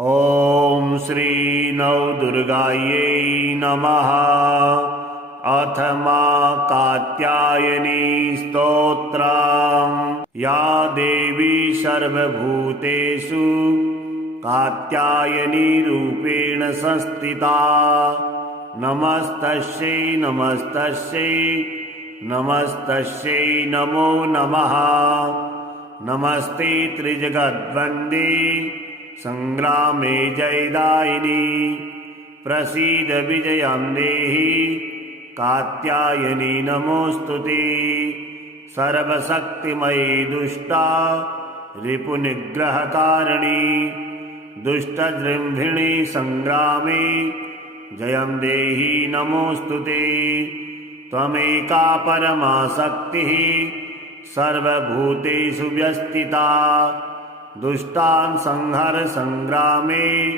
ॐ श्री नवदुर्गायै नमः। अथ मां कात्यायनी स्तोत्रम्। या देवी सर्वभूतेषु कात्यायनी रूपेण संस्थिता। नमस्तस्यै नमस्तस्यै नमस्तस्यै नमो नमः। नमस्ते त्रिजगद्वन्द्ये संग्रामे जयदायिनी। प्रसीद विजयं देहि कात्यायनी नमोस्तुते। सर्वशक्तिमयी दुष्टा रिपुनिग्रहकारिणी। दुष्टजृम्भिणी संग्रामे जयं देहि नमोस्तुते। त्वमेका परमा शक्तिः सर्वभूतेषु व्यस्थिता। दुष्टान् संहर संग्रामे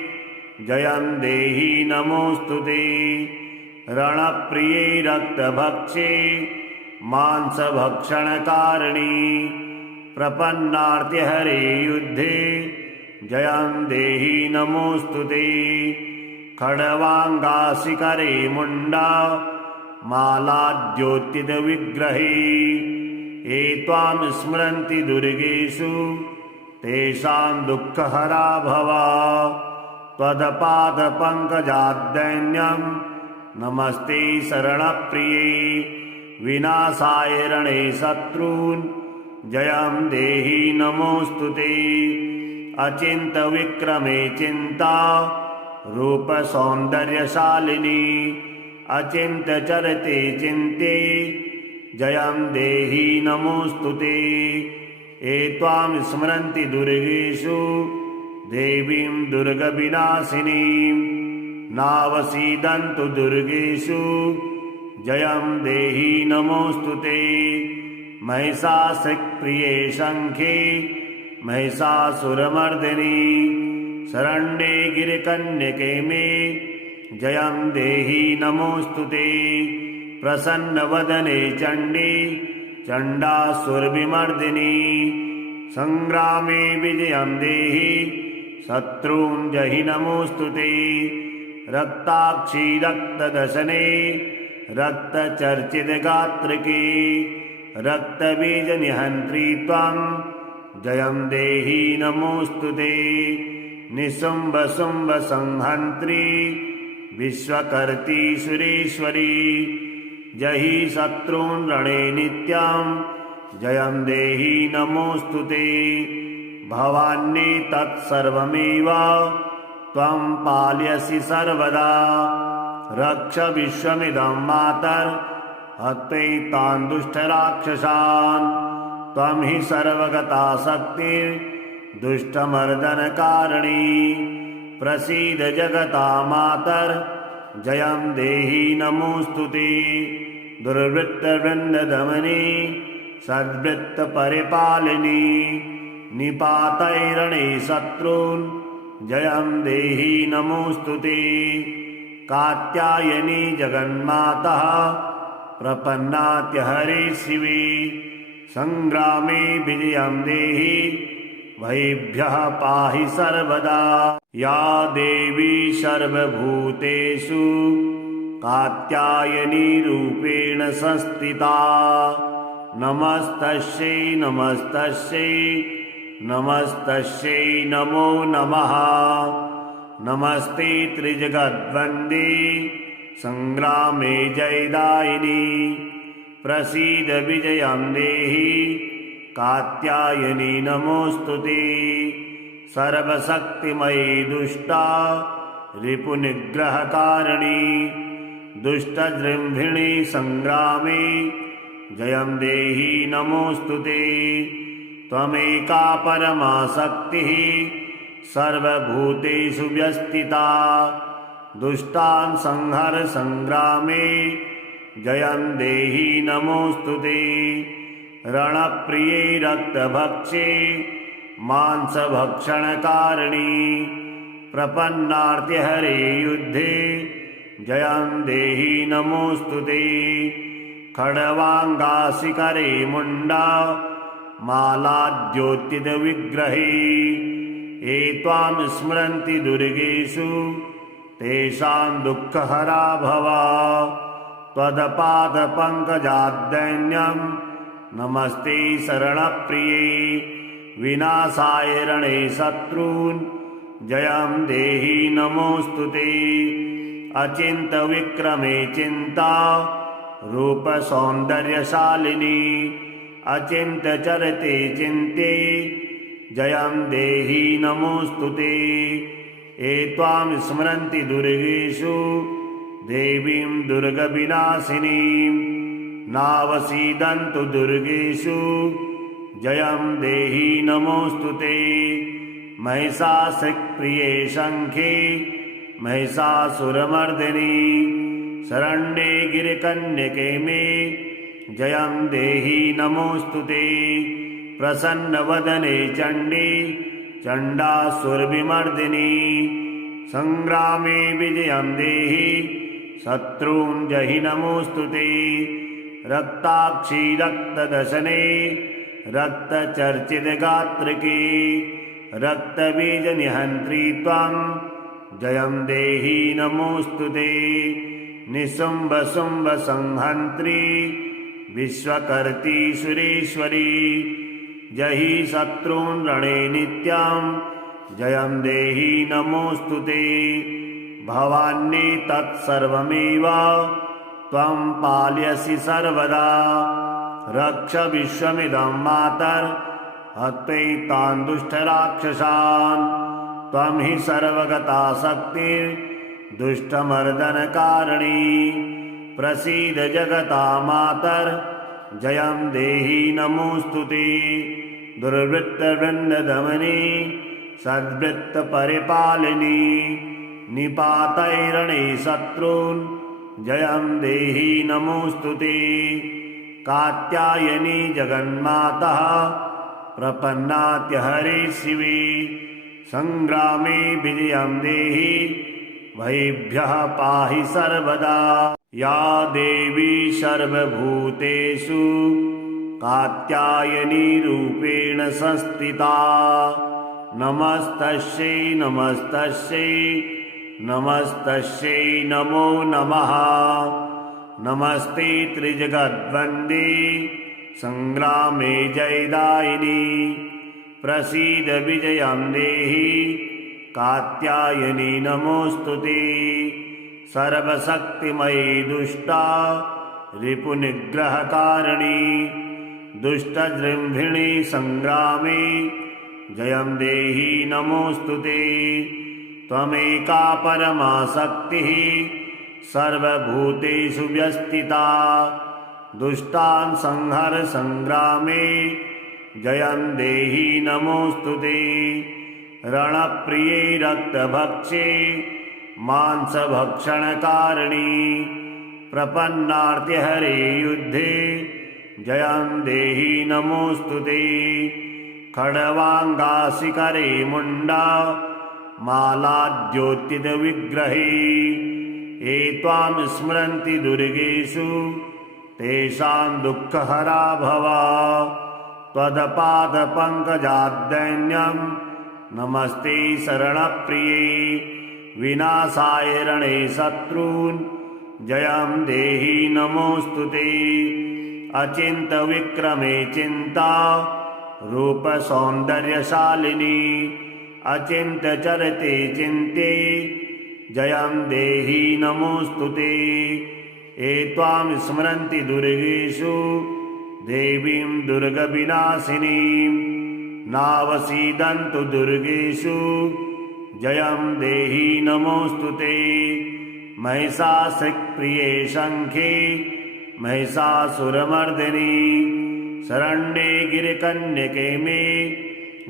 जयं देहि नमोस्तुते। रणप्रिये रक्तभक्षे मांसभक्षणकारिणी। प्रपन्नार्तिहरे युद्धे जयं देहि नमोस्तुते। खड्वाङ्गाशिकरे मुण्डा मालाद्योतितविग्रहे। ये त्वां स्मरन्ति दुर्गेषु तेषां दुःखहरा भव। त्वत्पादपङ्कजाद्दैन्यं नमस्ते शरणप्रिये। विनाशाय रणे शत्रून् जयं देहि नमोस्तुते। अचिन्त्यविक्रमे चिन्ता रूपसौन्दर्यशालिनी। अचिन्त्यचरते चिन्ते जयं देहि नमोस्तुते। ये त्वां स्मरन्ति दुर्गेषु देवीं दुर्गविनाशिनीं। नावसीदन्तु दुर्गेषु जयं देहि नमोस्तुते। महिषासुरप्रिये शङ्खे महिषासुरमर्दिनी। शरण्ये गिरिकन्यके मे जयं देहि नमोस्तुते। प्रसन्नवदने चण्डी चण्डासुरविमर्दिनी। संग्रामे विजयं देहि शत्रून् जहि नमोस्तुते। रक्ताक्षी रक्तदशने रक्तचर्चितगात्रके। रक्तबीजनिहन्त्री त्वं जयं देहि नमोस्तुते। निशुम्भशुम्भसंहन्त्री विश्वकर्त्री सुरेश्वरी। जहि शत्रून् रणे नित्यं जयं देहि नमोस्तुते। भवान्ये तत्सर्वमेव त्वं पालयसि सर्वदा। रक्ष विश्वमिदं मातर्हत्यैतान् दुष्टराक्षसान्। त्वं हि सर्वगता शक्तिर्दुष्टमर्दनकारिणी। प्रसीद जगता मातर् जयं देहि नमोस्तुते। दुर्वृत्तवृन्ददमनी सद्वृत्तपरिपालिनी। निपातैरणे शत्रून् जयं देहि नमोस्तुते। कात्यायनी जगन्मातः प्रपन्नात्यहरे शिवे। संग्रामे विजयं देहि भयेभ्यः पाहि सर्वदा। या देवी सर्वभूतेषु कात्यायनी रूपेण संस्थिता। नमस्तस्यै नमस्तस्यै नमस्तस्यै नमो नमः। नमस्ते त्रिजगद्वन्द्ये संग्रामे जयदायिनी। प्रसीद विजयं देहि कात्यायनी नमोस्तुते। सर्वशक्तिमयी दुष्टा रिपुनिग्रहकारिणी। दुष्टजृम्भिणी संग्रामे जयं देहि नमोस्तुते। त्वमेका परमा शक्तिः सर्वभूतेषु व्यस्थिता। दुष्टान् संहर संग्रामे जयं देहि नमोस्तुते। रणप्रिये रक्तभक्षे मांसभक्षणकारिणी। प्रपन्नार्तिहरे युद्धे जयं देहि नमोस्तुते। खड्वाङ्गाशिकरे मुण्डा मालाद्योतितविग्रहे। ये त्वां स्मरन्ति दुर्गेषु तेषां दुःखहरा भव त्वत्पादपङ्कजाद्दैन्यं नमस्ते शरणप्रिये विनाशाय रणे शत्रून् जयं देहि नमोऽस्तु ते अचिन्त्यविक्रमे चिन्ता रूपसौन्दर्यशालिनी अचिन्त्यचरते चिन्त्ये जयं देहि नमोऽस्तु ते ये त्वां स्मरन्ति दुर्गेषु देवीं दुर्गविनाशिनीं नावसीदन्तु दुर्गेषु जयं देहि नमोऽस्तु ते महिषासुरप्रिये शङ्खे महिषासुरमर्दिनी शरण्ये गिरिकन्यके मे जयं देहि नमोऽस्तु ते प्रसन्नवदने चण्डी चण्डासुरविमर्दिनी सङ्ग्रामे विजयं देहि शत्रून् जहि नमोऽस्तु ते रक्ताक्षी रक्तदशने रक्तचर्चितगात्रिके रक्तबीजनिहन्त्री त्वां जयं देहि नमोऽस्तु ते निशुम्भशुम्भसंहन्त्री विश्वकर्त्री सुरेश्वरी जहि शत्रून् रणे नित्यं जयं देहि नमोऽस्तु ते भवान्ये तत्सर्वमेव त्वं पालयसि सर्वदा रक्ष विश्वमिदं मातर्हत्वैतान् दुष्टराक्षसान् त्वं हि सर्वगता शक्तिर्दुष्टमर्दनकारिणी प्रसीद जगता मातर्जयं देहि नमोऽस्तु ते दुर्वृत्तवृन्ददमनी सद्वृत्तपरिपालिनी निपातैरणे शत्रून् जयं देहि नमोऽस्तु ते कात्यायनी जगन्मातः प्रपन्नात्यहरे शिवे सङ्ग्रामे विजयं देहि भयेभ्यः पाहि सर्वदा या देवी सर्वभूतेषु कात्यायनी रूपेण संस्थिता नमस्तस्यै नमस्तस्यै नमस्तस्यै नमो नमः नमस्ते त्रिजगद्वन्दे सङ्ग्रामे जयदायिनी प्रसीद विजयं देहि कात्यायनी नमोऽस्तु ते सर्वशक्तिमयी दुष्टा रिपुनिग्रहकारिणी दुष्टजृम्भिणी सङ्ग्रामे जयं देहि नमोऽस्तु ते त्वमेका परमा शक्तिः सर्वभूतेषु व्यस्थिता दुष्टान् संहर सङ्ग्रामे जयं देहि नमोऽस्तु ते रणप्रिये रक्तभक्षे मांसभक्षणकारिणी प्रपन्नार्तिहरे युद्धे जयं देहि नमोऽस्तु ते खड्वाङ्गाशिकरे मुण्डा मालाद्योतितविग्रहे ये त्वां स्मरन्ति दुर्गेषु तेषां दुःखहरा भव त्वत्पादपङ्कजाद्दैन्यं नमस्ते शरणप्रिये विनाशाय रणे शत्रून् जयं देहि नमोऽस्तु ते अचिन्त्यविक्रमे चिन्ता रूपसौन्दर्यशालिनी अचिन्त्यचरते चिन्त्ये जयं देहि नमोऽस्तु ते ये त्वां स्मरन्ति दुर्गेषु देवीं दुर्गविनाशिनीं नावसीदन्तु दुर्गेषु जयं देहि नमोऽस्तु ते महिषासुरप्रिये शङ्खे महिषासुरमर्दिनी शरण्ये गिरिकन्यके मे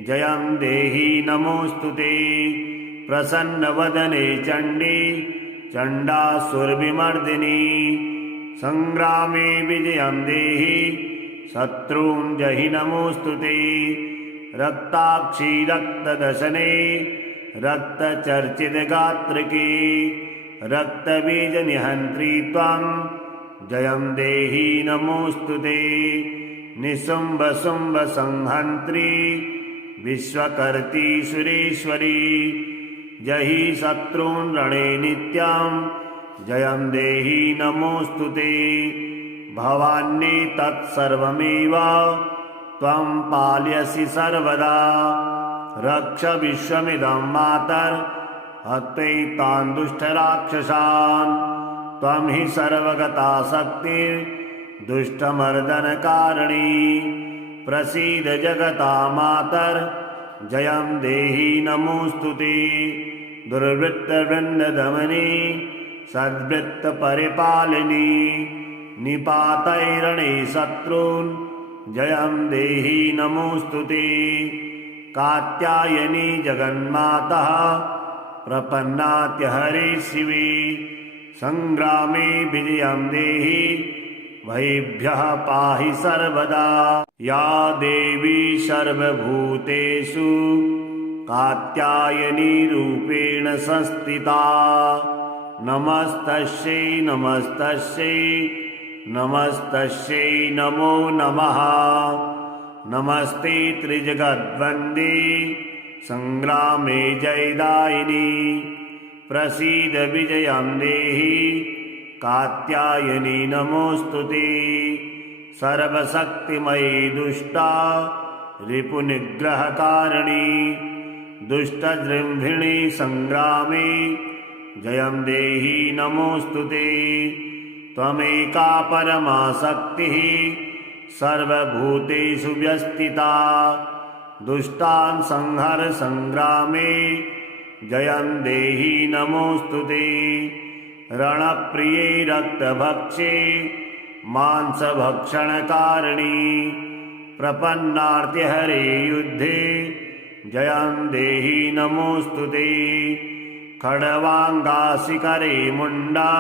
जयं देहि नमोऽस्तु ते प्रसन्नवदने चण्डी चण्डासुरविमर्दिनी सङ्ग्रामे विजयं देहि शत्रून् जहि नमोऽस्तु ते रक्ताक्षी रक्तदशने रक्तचर्चितगात्रिके रक्तबीजनिहन्त्री त्वां जयं देहि नमोऽस्तु ते निशुम्भशुम्भसंहन्त्री विश्वकर्त्री सुरेश्वरी जहि शत्रून् रणे नित्यं जयं देहि नमोऽस्तुते भवान्ये तत्सर्वमेव त्वं पालयसि सर्वदा रक्ष विश्वमिदं मातर्हत्वैतान् दुष्टराक्षसान् त्वं हि सर्वगता शक्तिर्दुष्टमर्दनकारिणी प्रसीद जगता मातर्जयं देहि नमोऽस्तुते दुर्वृत्तवृन्ददमनी सद्वृत्तपरिपालिनी निपातैरणे शत्रून् जयं देहि नमोऽस्तुते कात्यायनी जगन्माता प्रपन्नात्यहरे शिवे संग्रामे विजयं देहि भयेभ्यः पाहि सर्वदा या देवी सर्वभूतेषु कात्यायनी रूपेण संस्थिता नमस्तस्यै नमस्तस्यै नमस्तस्यै नमो नमः नमस्ते त्रिजगद्वन्द्ये संग्रामे जयदायिनी प्रसीद विजयं देहि कात्यायनी नमोऽस्तुते सर्वशक्तिमयी दुष्टा रिपुनिग्रहकारिणी दुष्टजृम्भिणी संग्रामे जयं देहि नमोऽस्तुते त्वमेका परमा शक्तिः सर्वभूतेषु व्यस्थिता दुष्टान् संहर संग्रामे जयं देहि नमोऽस्तुते रणप्रिये रक्तभक्षे मांसभक्षणकारिणी प्रपन्नार्तिहरे युद्धे जयं देहि नमोऽस्तुते खड्वाङ्गाशिखरे मुण्डा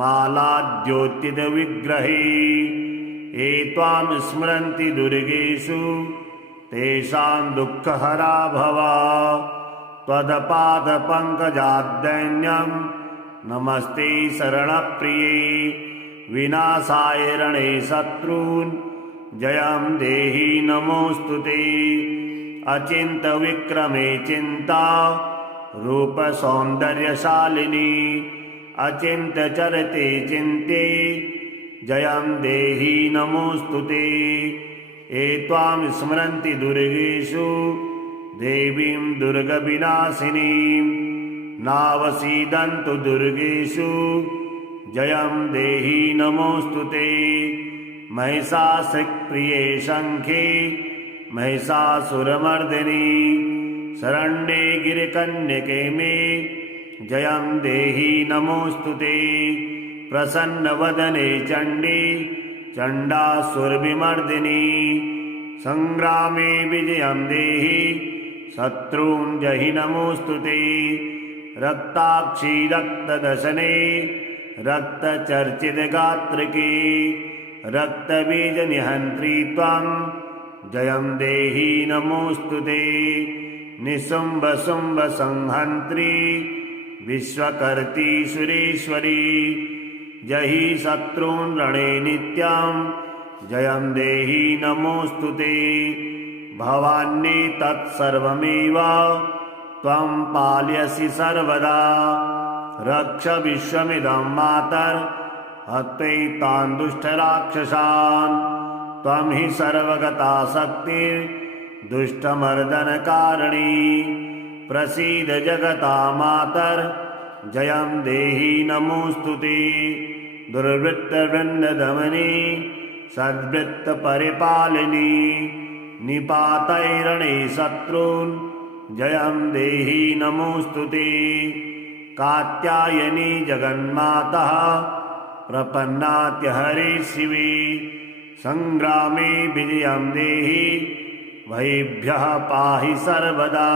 मालाद्योतितविग्रहे ये त्वां स्मरन्ति दुर्गेषु तेषां दुःखहरा भव त्वदपादपङ्कजाद्दैन्यं नमस्ते शरणप्रिये विनाशाय रणे शत्रून् जयं देहि नमोऽस्तुते अचिन्त्यविक्रमे चिन्ता रूपसौन्दर्यशालिनी अचिन्त्यचरते चिन्ते जयं देहि नमोऽस्तुते ये त्वां स्मरन्ति दुर्गेषु देवीं दुर्गविनाशिनीं नावसीदन्तु दुर्गेषु जयं देहि नमोऽस्तुते महिषासुरप्रिये शङ्खे महिषासुरमर्दिनी शरण्ये गिरिकन्यके मे जयं देहि नमोऽस्तुते प्रसन्नवदने चण्डी चण्डासुरविमर्दिनी संग्रामे विजयं देहि शत्रून् जहि नमोऽस्तुते रक्ताक्षी रक्तदशने रक्तचर्चितगात्रिके रक्तबीजनिहन्त्री त्वं जयं देहि नमोऽस्तुते निशुम्भशुम्भसंहन्त्री विश्वकर्त्री सुरेश्वरी जहि शत्रून् रणे नित्यं जयं देहि नमोऽस्तुते भवान्ये तत्सर्वमेव त्वं पालयसि सर्वदा रक्ष विश्वमिदं मातर्हत्वैतान् दुष्टराक्षसान् त्वं हि सर्वगता शक्तिर्दुष्टमर्दनकारिणी प्रसीद जगता मातर्जयं देहि नमोऽस्तुते दुर्वृत्तवृन्ददमनी सद्वृत्तपरिपालिनी निपातैरणे शत्रून् जयं देहि नमोऽस्तुते कात्यायनी जगन्माता प्रपन्नात्यहरे शिवे संग्रामे विजयं देहि भयेभ्यः पाहि सर्वदा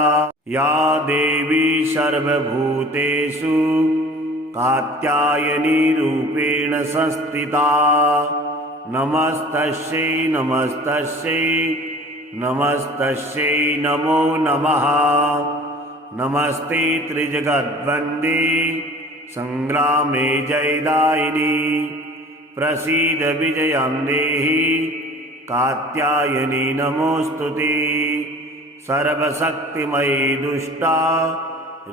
या देवी सर्वभूतेषु कात्यायनी रूपेण संस्थिता नमस्तस्यै नमस्तस्यै नमस्तस्यै नमो नमः नमस्ते त्रिजगद्वन्द्ये संग्रामे जयदायिनी प्रसीद विजयं देहि कात्यायनी नमोऽस्तुते सर्वशक्तिमयी दुष्टा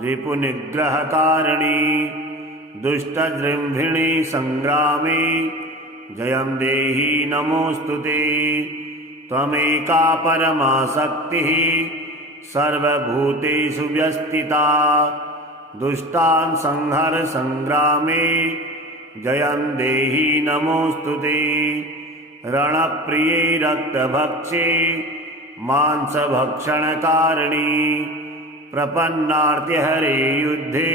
रिपुनिग्रहकारिणी दुष्टजृम्भिणी संग्रामे जयं देहि नमोऽस्तुते। त्वमेका परमा शक्तिः सर्वभूतेषु व्यस्थिता दुष्टान् संहर संग्रामे जयं देहि नमोऽस्तुते। रणप्रिये रक्तभक्षे मांसभक्षणकारिणी प्रपन्नार्तिहरे युद्धे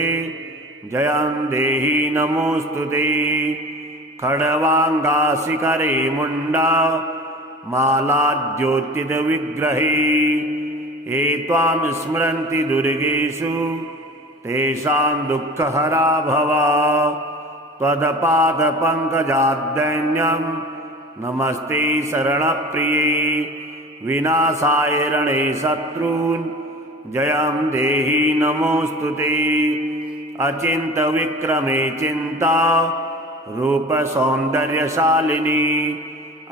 जयं देहि नमोऽस्तुते। खड्वाङ्गाशिखरे मुण्डा मालाद्योतितविग्रहे ये त्वां स्मरन्ति दुर्गेषु तेषां दुःखहरा भव। त्वत्पादपङ्कजाद्दैन्यं नमस्ते शरणप्रिये विनाशाय रणे शत्रून् जयं देहि नमोऽस्तुते। अचिन्त्यविक्रमे चिन्ता रूपसौन्दर्यशालिनी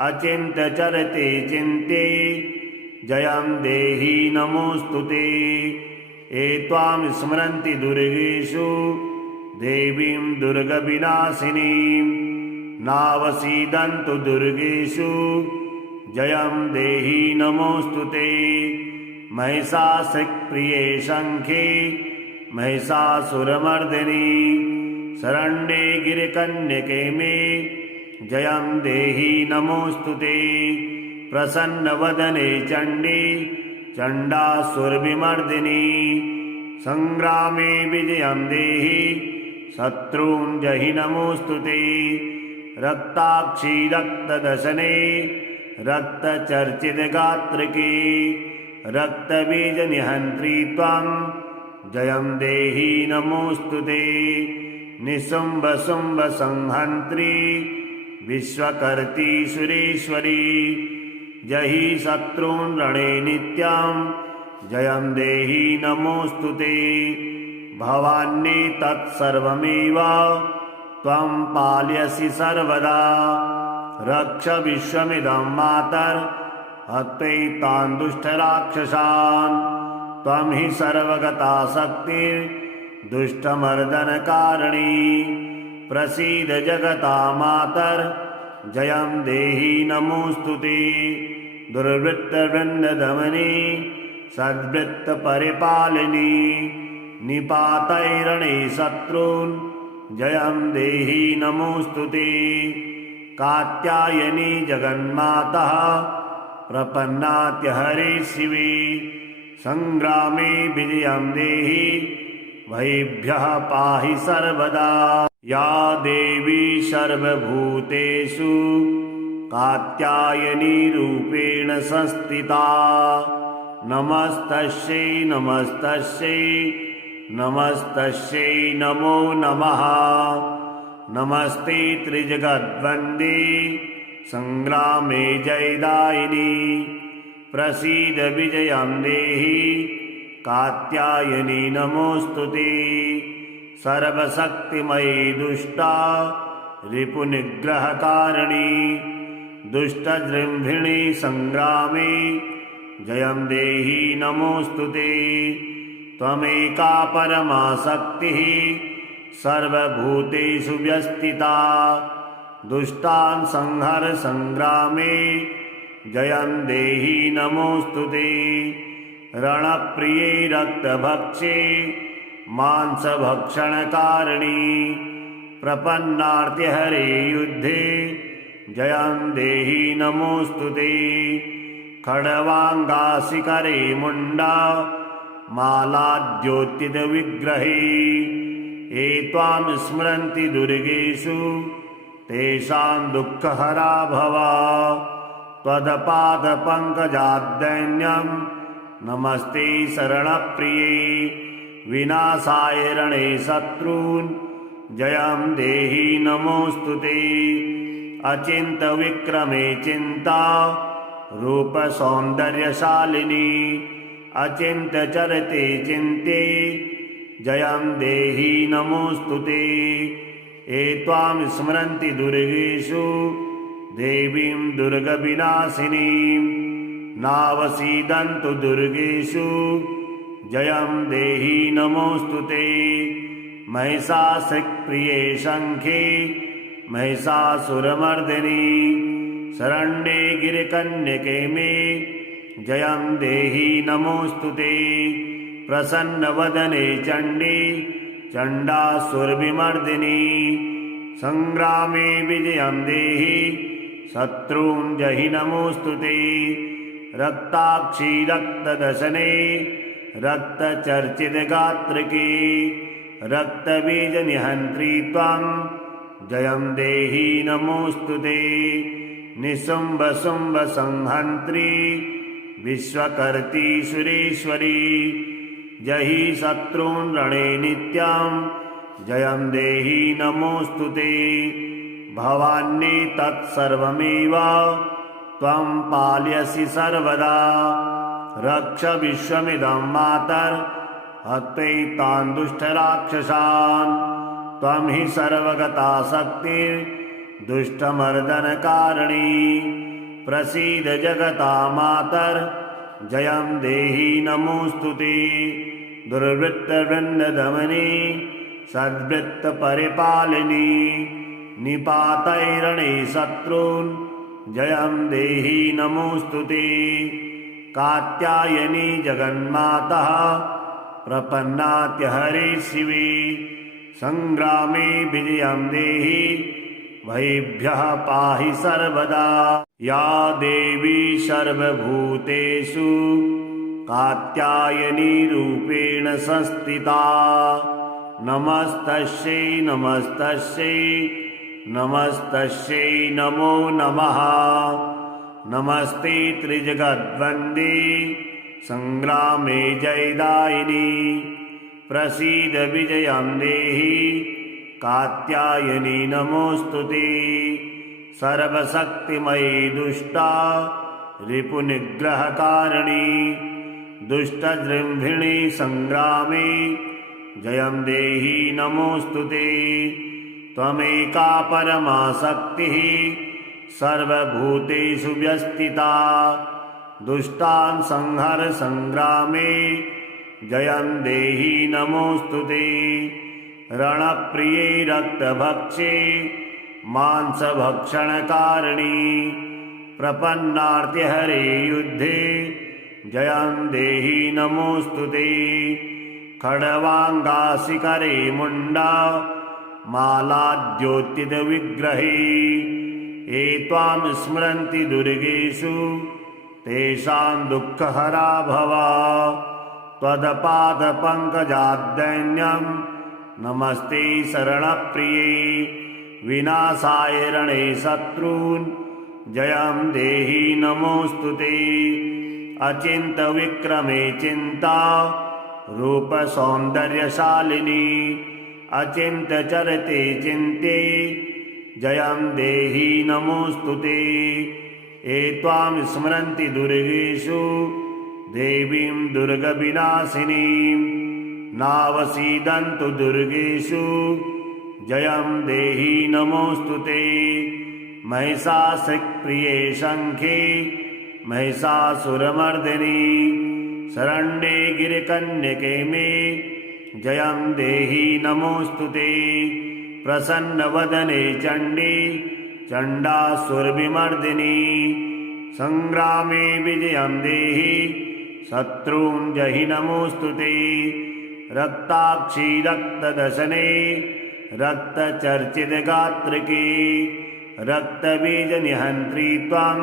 अचिन्त्यचरते चिन्ते जयं देहि नमोऽस्तुते। ये त्वां स्मरन्ति दुर्गेषु देवीं दुर्गविनाशिनीं नावसीदन्तु दुर्गेषु जयं देहि नमोऽस्तुते। महिषासुरप्रिये शङ्खे महिषासुरमर्दिनी शरण्ये गिरिकन्यके मे जयं देहि नमोऽस्तुते। प्रसन्नवदने चण्डी चण्डासुरविमर्दिनी संग्रामे विजयं देहि शत्रून् जहि नमोऽस्तुते। रक्ताक्षी रक्तदशने रक्तचर्चितगात्रके रक्तबीजनिहन्त्री त्वां जयं देहि नमोऽस्तुते। निशुम्भशुम्भसंहन्त्री विश्वकर्त्री सुरेश्वरी जहि शत्रून् रणे नित्यां जयं देहि नमोऽस्तुते। भवान्ये तत्सर्वमेव त्वं पालयसि सर्वदा रक्ष विश्वमिदं मातर्हत्यैतान् दुष्टराक्षसान्। त्वं हि सर्वगता शक्तिर्दुष्टमर्दनकारिणी प्रसीद जगता मातर् जयं देहि नमोऽस्तुते। दुर्वृत्तवृन्ददमनी सद्वृत्तपरिपालिनी निपातैरणे शत्रून् जयं देहि नमोऽस्तुते। कात्यायनी जगन्मातः प्रपन्नात्यहरे शिवे संग्रामे विजयं देहि भयेभ्यः पाहि सर्वदा। या देवी सर्वभूतेषु कात्यायनी रूपेण संस्थिता नमस्तस्यै नमस्तस्यै नमस्तस्यै नमो नमः। नमस्ते त्रिजगद्वन्दे संग्रामे जयदायिनी प्रसीद विजयं देहि कात्यायनी नमोऽस्तुते। सर्वशक्तिमयी दुष्टा रिपुनिग्रहकारिणी दुष्टजृम्भिणी संग्रामे जयं देहि नमोऽस्तुते। त्वमेका परमा शक्तिः सर्वभूतेषु व्यस्थिता दुष्टान् संहर संग्रामे जयं देहि नमोऽस्तुते। रणप्रिये रक्तभक्षे मांसभक्षणकारिणी प्रपन्नार्तिहरे युद्धे जयं देहि नमोऽस्तुते। खड्वाङ्गाशिखरे मुण्डा मालाद्योतितविग्रहे ये त्वां स्मरन्ति दुर्गेषु तेषां दुःखहरा भव। त्वत्पादपङ्कजाद्दैन्यं नमस्ते शरणप्रिये विनाशाय रणे शत्रून् जयं देहि नमोऽस्तुते। अचिन्त्यविक्रमे चिन्ता रूपसौन्दर्यशालिनी अचिन्त्यचरते चिन्ते जयं देहि नमोऽस्तुते। ये त्वां स्मरन्ति दुर्गेषु देवीं दुर्गविनाशिनीं नावसीदन्तु दुर्गेषु जयं देहि नमोऽस्तु ते। महिषासुरप्रिये शङ्खे महिषासुरमर्दिनि शरण्ये गिरिकन्यके मे जयं देहि नमोऽस्तु ते। प्रसन्नवदने चण्डी चण्डासुरविमर्दिनि संग्रामे विजयं देहि शत्रून् जहि नमोऽस्तु ते। रक्ताक्षी रक्तदशने रक्तचर्चितगात्रिके रक्तबीजनिहन्त्री त्वं जयं देहि नमोऽस्तु ते। निशुम्भशुम्भसंहन्त्री विश्वकर्त्री सुरेश्वरी जहि शत्रून् रणे नित्यं जयं देहि नमोऽस्तु ते। भवान्ये तत्सर्वमेव त्वं पालयसि सर्वदा रक्ष विश्वमिदं मातर्हत्यैतान् दुष्टराक्षसान्। त्वं हि सर्वगता शक्तिर्दुष्टमर्दनकारिणी प्रसीद जगता मातर्जयं देहि नमोऽस्तु ते। दुर्वृत्तवृन्ददमनी सद्वृत्तपरिपालिनी निपातैरणे शत्रून् जयं देहि नमोऽस्तु ते। कात्यायनी जगन्माता प्रपन्नात्यहरे शिवे संग्रामे विजयं देहि भयेभ्यः पाहि सर्वदा। या देवी सर्वभूतेषु कात्यायनी रूपेण संस्थिता नमस्तस्यै नमस्तस्यै नमस्तस्यै नमो नमः। नमस्ते त्रिजगद्वन्द्ये संग्रामे जयदायिनी प्रसीद विजयं देहि कात्यायनी नमोऽस्तु ते। सर्वशक्तिमयी दुष्टा रिपुनिग्रहकारिणी दुष्टजृम्भिणी संग्रामे जयं देहि नमोऽस्तु ते। त्वमेका परमा शक्तिः सर्वभूतेषु व्यस्थिता दुष्टान् संहर संग्रामे जयं देहि नमोऽस्तु ते। रणप्रिये रक्तभक्षे मांसभक्षणकारिणी प्रपन्नार्तिहरे युद्धे जयं देहि नमोऽस्तु ते। खड्वाङ्गाशिखरे मुण्डा मालाद्योतितविग्रहे ये त्वां स्मरन्ति दुर्गेषु तेषां दुःखहरा भव। त्वत्पादपङ्कजाद्दैन्यं नमस्ते शरणप्रिये विनाशाय रणे शत्रून् जयं देहि नमोऽस्तु ते। अचिन्त्यविक्रमे चिन्ता रूपसौन्दर्यशालिनी अचिन्त्यचरते चिन्ते जयं देहि नमोऽस्तु ते। ये त्वां स्मरन्ति दुर्गेषु देवीं दुर्गविनाशिनीं नावसीदन्तु दुर्गेषु जयं देहि नमोऽस्तु ते। महिषासुरप्रिये शङ्खे महिषासुरमर्दिनि शरण्ये गिरिकन्यके मे जयं देहि नमोऽस्तु ते। प्रसन्नवदने चण्डी चण्डासुरविमर्दिनि संग्रामे विजयं देहि शत्रून् जहि नमोऽस्तु ते। रक्ताक्षी रक्तदशने रक्तचर्चितगात्रिके रक्तबीजनिहन्त्री त्वं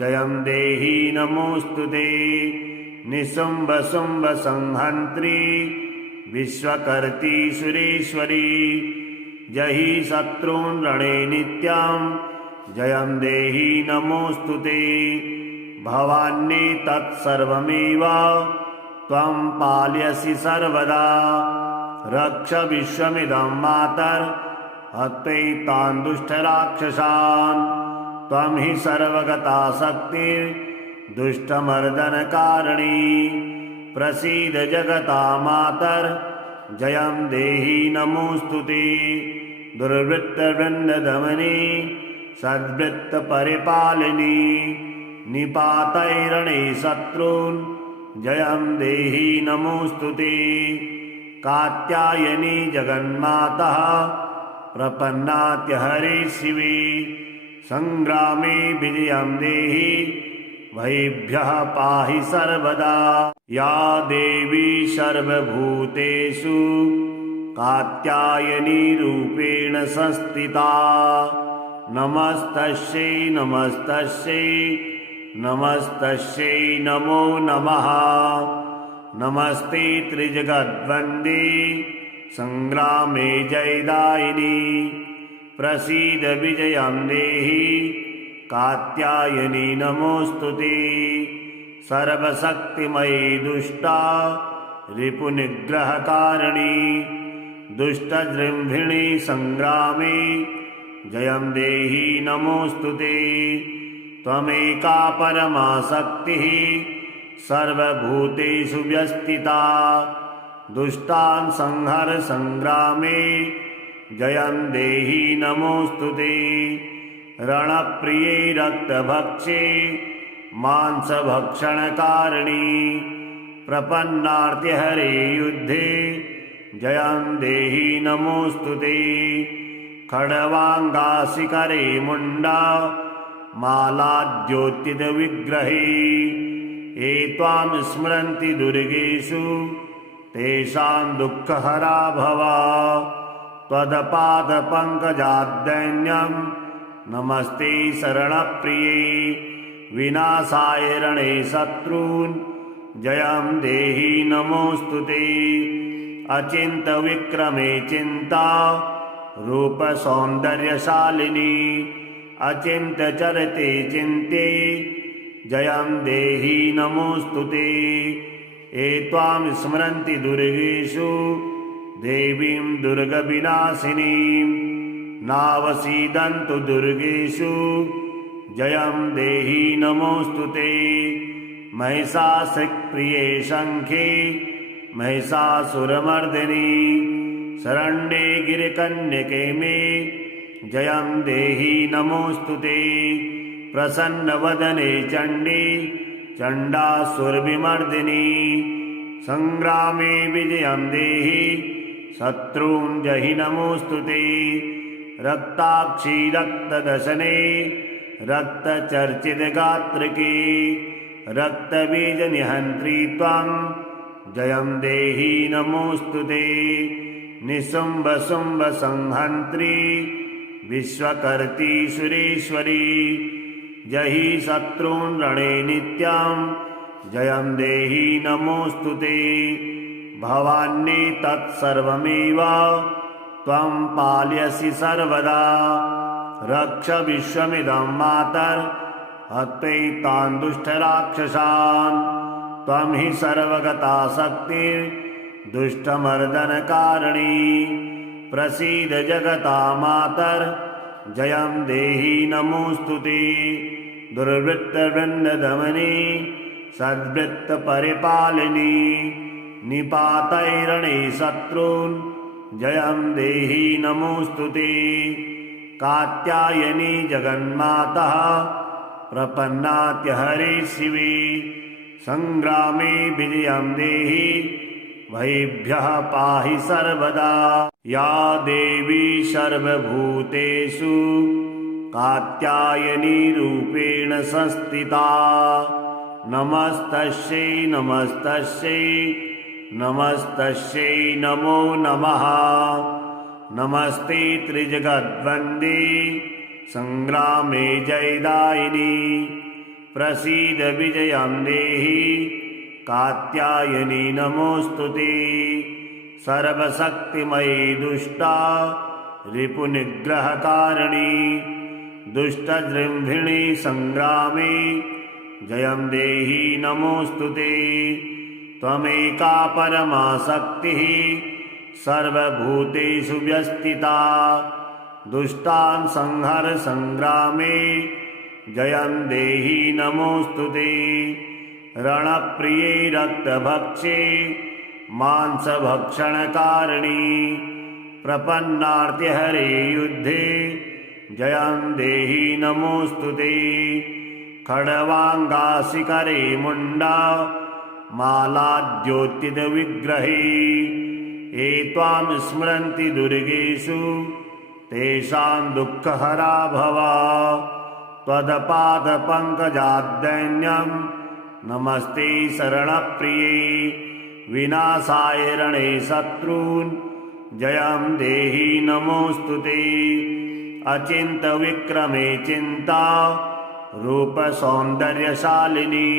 जयं देहि नमोऽस्तु ते। निशुम्भशुम्भसंहन्त्री विश्वकर्त्री सुरेश्वरी जहि शत्रून् रणे नित्यं जयं देहि नमोऽस्तु ते। भवान्ये तत्सर्वमेव त्वं पालयसि सर्वदा रक्ष विश्वमिदं मातर्हत्यैतान् दुष्टराक्षसान्। त्वं हि सर्वगता शक्तिर्दुष्टमर्दनकारिणी प्रसीद जगता मातर्जयं देहि नमोऽस्तु ते। दुर्वृत्तवृन्ददमनी सद्वृत्तपरिपालिनी निपातैरणे शत्रून् जयं देहि नमोऽस्तु ते। कात्यायनी जगन्मातः प्रपन्नात्यहरे शिवे संग्रामे विजयं देहि भयेभ्यः पाहि सर्वदा। या देवी सर्वभूतेषु कात्यायनी रूपेण संस्थिता नमस्तस्यै नमस्तस्यै नमस्तस्यै नमो नमः। नमस्ते त्रिजगद्वन्द्ये संग्रामे जयदायिनी प्रसीद विजयं देहि कात्यायनी नमोऽस्तु ते। सर्वशक्तिमयी दुष्टा रिपुनिग्रहकारिणी दुष्टजृम्भिणी संग्रामे जयं देहि नमोऽस्तु ते। त्वमेका परमा शक्तिः सर्वभूतेषु व्यस्थिता दुष्टान् संहर संग्रामे जयं देहि नमोऽस्तु ते। रणप्रिये रक्तभक्षे मांसभक्षणकारिणी प्रपन्नार्तिहरे युद्धे जयं देहि नमोऽस्तु ते। खड्वाङ्गाशिखरे मुण्डा मालाद्योतितविग्रहे ये त्वां स्मरन्ति दुर्गेषु तेषां दुःखहरा भव। त्वदपादपङ्कजाद्दैन्यं नमस्ते शरणप्रिये विनाशाय रणे शत्रून् जयं देहि नमोऽस्तु ते। अचिन्त्यविक्रमे चिन्ता रूपसौन्दर्यशालिनी अचिन्त्यचरते चिन्ते जयं देहि नमोऽस्तु ते। ये त्वां स्मरन्ति दुर्गेषु देवीं दुर्गविनाशिनीं नावसीदन्तु दुर्गेषु जयं देहि नमोऽस्तु ते। महिषासुरप्रिये शङ्खे महिषासुरमर्दिनी शरण्ये गिरिकन्यके मे जयं देहि नमोऽस्तु ते। प्रसन्नवदने चण्डी चण्डासुरविमर्दिनी संग्रामे विजयं देहि शत्रून् जहि नमोऽस्तु ते। रक्ताक्षी रक्तदशने रक्तचर्चितगात्रके रक्तबीजनिहन्त्री त्वं जयं देहि नमोऽस्तु ते। निशुम्भशुम्भसंहन्त्री विश्वकर्त्री सुरेश्वरी जहि शत्रून् रणे नित्यं जयं देहि नमोऽस्तु ते। भवान्ये तत्सर्वमेव त्वं पालयसि सर्वदा रक्ष विश्वमिदं मातर्हत्यैतान् दुष्टराक्षसान् त्वं हि सर्वगता शक्तिर्दुष्टमर्दनकारिणी प्रसीद जगता मातर् जयं देहि नमोऽस्तु ते। दुर्वृत्तवृन्ददमनी सद्वृत्तपरिपालिनी निपातैरणे शत्रून् जयं देहि नमोऽस्तु ते। कात्यायनी जगन्मातः प्रपन्नात्यहरे शिवे संग्रामे विजयं देहि भयेभ्यः पाहि सर्वदा। या देवी सर्वभूतेषु कात्यायनी रूपेण संस्थिता नमस्तस्यै नमस्तस्यै नमस्तस्यै नमो नमः। नमस्ते त्रिजगद्वन्द्ये संग्रामे जयदायिनी प्रसीद विजयं देहि कात्यायनी नमोऽस्तु ते। सर्वशक्तिमयी दुष्टा रिपुनिग्रहकारिणी दुष्टजृम्भिणी संग्रामे जयं देहि नमोऽस्तु ते। त्वमेका परमा शक्तिः सर्वभूतेषु व्यस्थिता दुष्टान् संहर संग्रामे जयं देहि नमोऽस्तु ते। रणप्रिये रक्तभक्षे मांसभक्षणकारिणी प्रपन्नार्तिहरे युद्धे जयं देहि नमोऽस्तु ते। खड्वाङ्गासिकरे मुण्डा मालाद्योतितविग्रहे ये त्वां स्मरन्ति दुर्गेषु तेषां दुःखहरा भव त्वत्पादपङ्कजाद्दैन्यं नमस्ते शरणप्रिये विनाशाय रणे शत्रून् जयं देहि नमोऽस्तु ते अचिन्त्यविक्रमे चिन्ता रूपसौन्दर्यशालिनी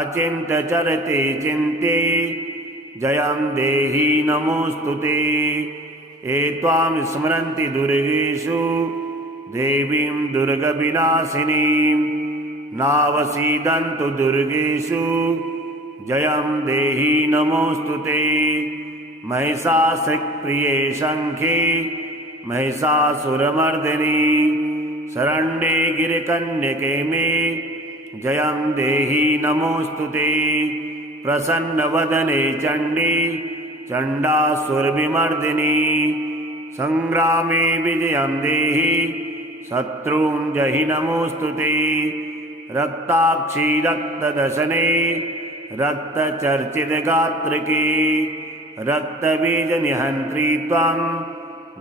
अचिन्त्यचरते चिन्त्ये जयं देहि नमोऽस्तु ते ये त्वां स्मरन्ति दुर्गेषु देवीं दुर्गविनाशिनीं नावसीदन्तु दुर्गेषु जयं देहि नमोऽस्तु ते महिषासुरप्रिये शङ्खे महिषासुरमर्दिनी शरण्ये गिरिकन्यके मे जयं देहि नमोऽस्तु ते प्रसन्नवदने चण्डी चण्डासुरविमर्दिनी सङ्ग्रामे विजयं देहि शत्रून् जहि नमोऽस्तु ते रक्ताक्षी रक्तदशने रक्तचर्चितगात्रिके रक्तबीजनिहन्त्री त्वं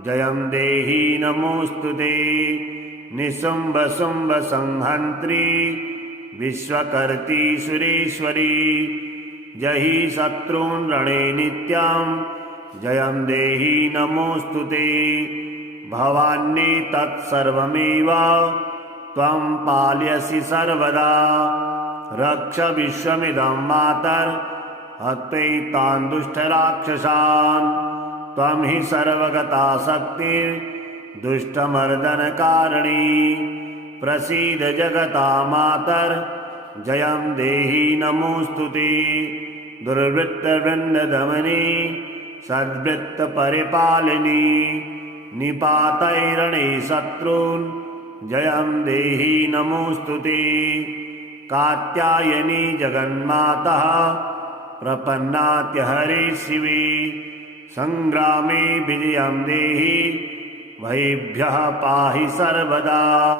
जयं देहि नमोऽस्तु ते निशुम्भशुम्भसंहन्त्री विश्वकर्त्री सुरेश्वरी जहि शत्रून् रणे नित्यं जयं देहि नमोऽस्तु ते भवान्ये तत्सर्वमेव त्वं पालयसि सर्वदा रक्ष विश्वमिदं मातर्हत्वैतान् दुष्टराक्षसान् त्वं हि सर्वगता शक्तिर्दुष्टमर्दनकारिणी प्रसीद जगता मातर्जयं देहि नमोऽस्तु ते दुर्वृत्तवृन्ददमनी सद्वृत्तपरिपालिनी निपातैरणे शत्रून् जयं देहि नमोऽस्तु ते कात्यायनी जगन्माता प्रपन्नात्यहरे शिवे सङ्ग्रामे विजयं देहि भयेभ्यः पाहि सर्वदा।